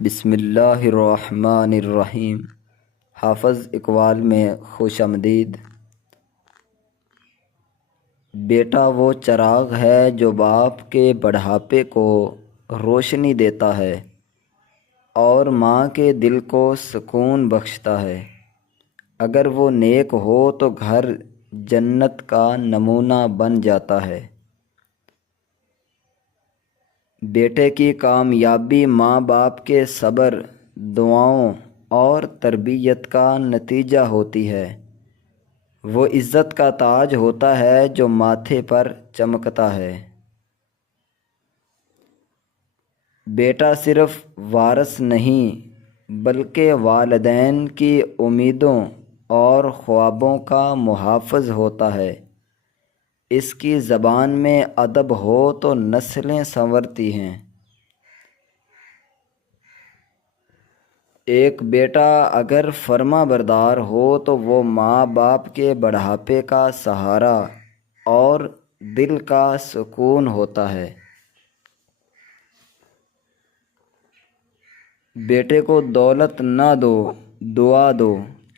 بسم اللہ الرحمن الرحیم۔ حافظ اقبال میں خوش آمدید۔ بیٹا وہ چراغ ہے جو باپ کے بڑھاپے کو روشنی دیتا ہے اور ماں کے دل کو سکون بخشتا ہے۔ اگر وہ نیک ہو تو گھر جنت کا نمونہ بن جاتا ہے۔ بیٹے کی کامیابی ماں باپ کے صبر، دعاؤں اور تربیت کا نتیجہ ہوتی ہے۔ وہ عزت کا تاج ہوتا ہے جو ماتھے پر چمکتا ہے۔ بیٹا صرف وارث نہیں بلکہ والدین کی امیدوں اور خوابوں کا محافظ ہوتا ہے۔ اس کی زبان میں ادب ہو تو نسلیں سنورتی ہیں۔ ایک بیٹا اگر فرما بردار ہو تو وہ ماں باپ کے بڑھاپے کا سہارا اور دل کا سکون ہوتا ہے۔ بیٹے کو دولت نہ دو، دعا دو،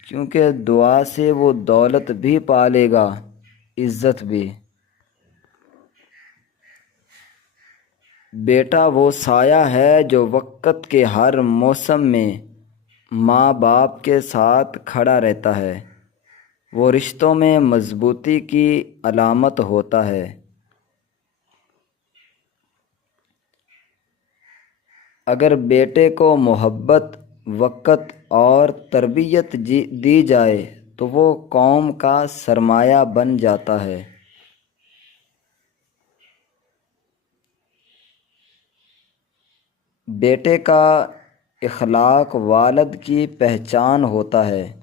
کیونکہ دعا سے وہ دولت بھی پالے گا، عزت بھی۔ بیٹا وہ سایہ ہے جو وقت کے ہر موسم میں ماں باپ کے ساتھ کھڑا رہتا ہے۔ وہ رشتوں میں مضبوطی کی علامت ہوتا ہے۔ اگر بیٹے کو محبت، وقت اور تربیت دی جائے تو وہ قوم کا سرمایہ بن جاتا ہے۔ بیٹے کا اخلاق والد کی پہچان ہوتا ہے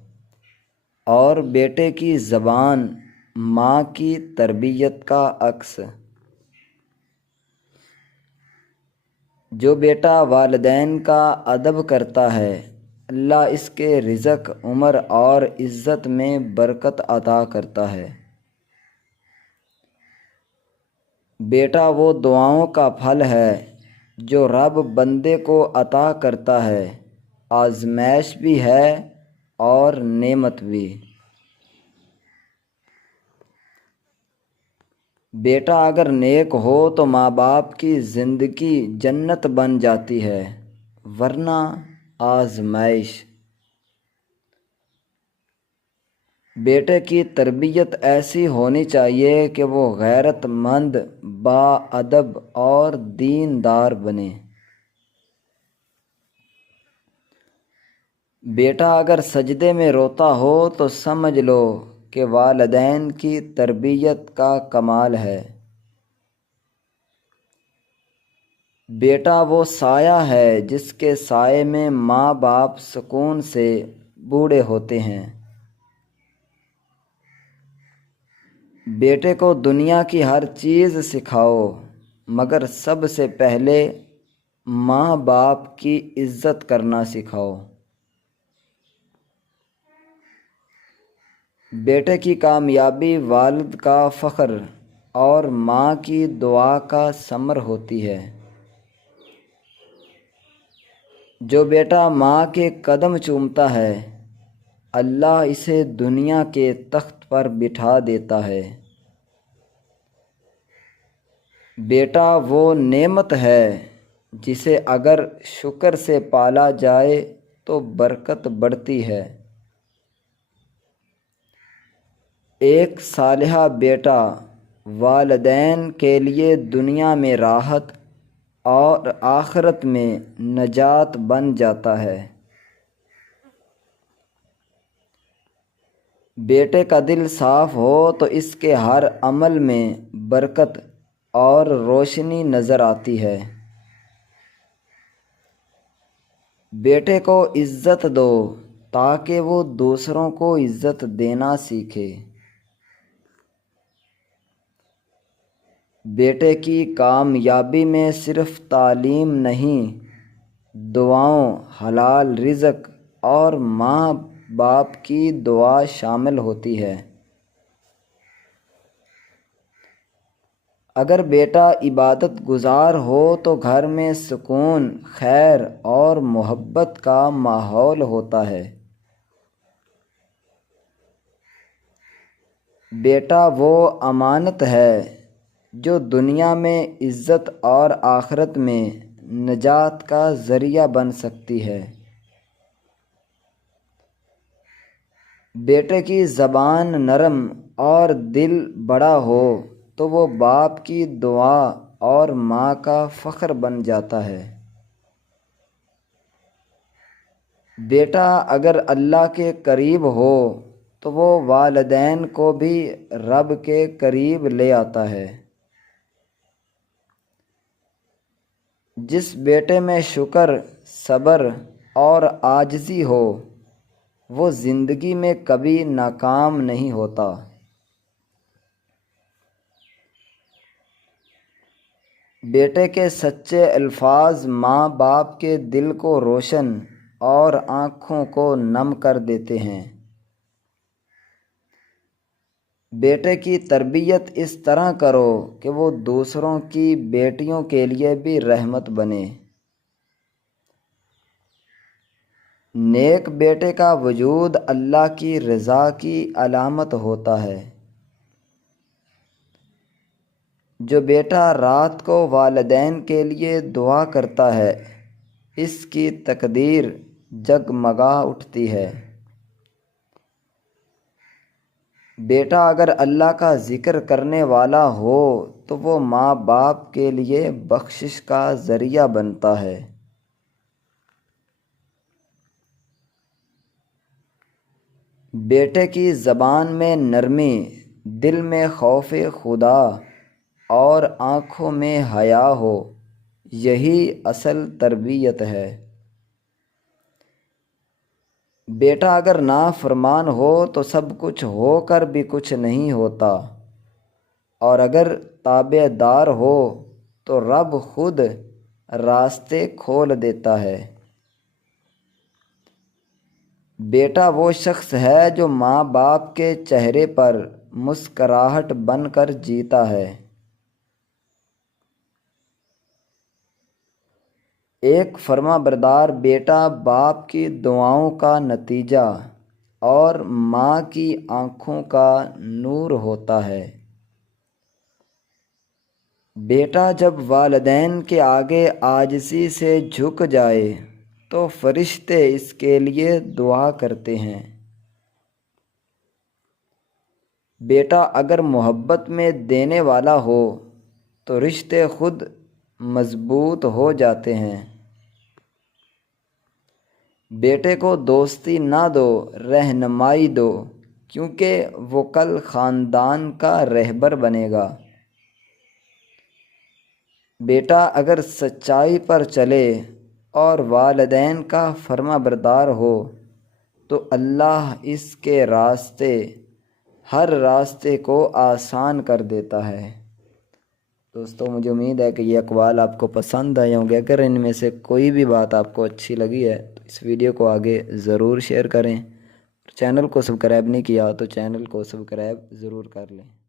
اور بیٹے کی زبان ماں کی تربیت کا عکس۔ جو بیٹا والدین کا ادب کرتا ہے، اللہ اس کے رزق، عمر اور عزت میں برکت عطا کرتا ہے۔ بیٹا وہ دعاؤں کا پھل ہے جو رب بندے کو عطا کرتا ہے، آزمائش بھی ہے اور نعمت بھی۔ بیٹا اگر نیک ہو تو ماں باپ کی زندگی جنت بن جاتی ہے، ورنہ آزمائش۔ بیٹے کی تربیت ایسی ہونی چاہیے کہ وہ غیرت مند، باادب اور دیندار بنے۔ بیٹا اگر سجدے میں روتا ہو تو سمجھ لو کہ والدین کی تربیت کا کمال ہے۔ بیٹا وہ سایہ ہے جس کے سائے میں ماں باپ سکون سے بوڑھے ہوتے ہیں۔ بیٹے کو دنیا کی ہر چیز سکھاؤ، مگر سب سے پہلے ماں باپ کی عزت کرنا سکھاؤ۔ بیٹے کی کامیابی والد کا فخر اور ماں کی دعا کا ثمر ہوتی ہے۔ جو بیٹا ماں کے قدم چومتا ہے، اللہ اسے دنیا کے تخت پر بٹھا دیتا ہے۔ بیٹا وہ نعمت ہے جسے اگر شکر سے پالا جائے تو برکت بڑھتی ہے۔ ایک صالح بیٹا والدین کے لیے دنیا میں راحت اور آخرت میں نجات بن جاتا ہے۔ بیٹے کا دل صاف ہو تو اس کے ہر عمل میں برکت اور روشنی نظر آتی ہے۔ بیٹے کو عزت دو تاکہ وہ دوسروں کو عزت دینا سیکھے۔ بیٹے کی کامیابی میں صرف تعلیم نہیں، دعاؤں، حلال رزق اور ماں باپ کی دعا شامل ہوتی ہے۔ اگر بیٹا عبادت گزار ہو تو گھر میں سکون، خیر اور محبت کا ماحول ہوتا ہے۔ بیٹا وہ امانت ہے جو دنیا میں عزت اور آخرت میں نجات کا ذریعہ بن سکتی ہے۔ بیٹے کی زبان نرم اور دل بڑا ہو تو وہ باپ کی دعا اور ماں کا فخر بن جاتا ہے۔ بیٹا اگر اللہ کے قریب ہو تو وہ والدین کو بھی رب کے قریب لے آتا ہے۔ جس بیٹے میں شکر، صبر اور عاجزی ہو وہ زندگی میں کبھی ناکام نہیں ہوتا۔ بیٹے کے سچے الفاظ ماں باپ کے دل کو روشن اور آنکھوں کو نم کر دیتے ہیں۔ بیٹے کی تربیت اس طرح کرو کہ وہ دوسروں کی بیٹیوں کے لیے بھی رحمت بنے۔ نیک بیٹے کا وجود اللہ کی رضا کی علامت ہوتا ہے۔ جو بیٹا رات کو والدین کے لیے دعا کرتا ہے اس کی تقدیر جگمگا اٹھتی ہے۔ بیٹا اگر اللہ کا ذکر کرنے والا ہو تو وہ ماں باپ کے لیے بخشش کا ذریعہ بنتا ہے۔ بیٹے کی زبان میں نرمی، دل میں خوف خدا اور آنکھوں میں حیا ہو، یہی اصل تربیت ہے۔ بیٹا اگر نافرمان ہو تو سب کچھ ہو کر بھی کچھ نہیں ہوتا، اور اگر تابع دار ہو تو رب خود راستے کھول دیتا ہے۔ بیٹا وہ شخص ہے جو ماں باپ کے چہرے پر مسکراہٹ بن کر جیتا ہے۔ ایک فرما بردار بیٹا باپ کی دعاؤں کا نتیجہ اور ماں کی آنکھوں کا نور ہوتا ہے۔ بیٹا جب والدین کے آگے عاجزی سے جھک جائے تو فرشتے اس کے لیے دعا کرتے ہیں۔ بیٹا اگر محبت میں دینے والا ہو تو رشتے خود مضبوط ہو جاتے ہیں۔ بیٹے کو دوستی نہ دو، رہنمائی دو، کیونکہ وہ کل خاندان کا رہبر بنے گا۔ بیٹا اگر سچائی پر چلے اور والدین کا فرما بردار ہو تو اللہ اس کے راستے، ہر راستے کو آسان کر دیتا ہے۔ دوستو مجھے امید ہے کہ یہ اقوال آپ کو پسند آئے ہوں گے۔ اگر ان میں سے کوئی بھی بات آپ کو اچھی لگی ہے تو اس ویڈیو کو آگے ضرور شیئر کریں۔ چینل کو سبسکرائب نہیں کیا تو چینل کو سبسکرائب ضرور کر لیں۔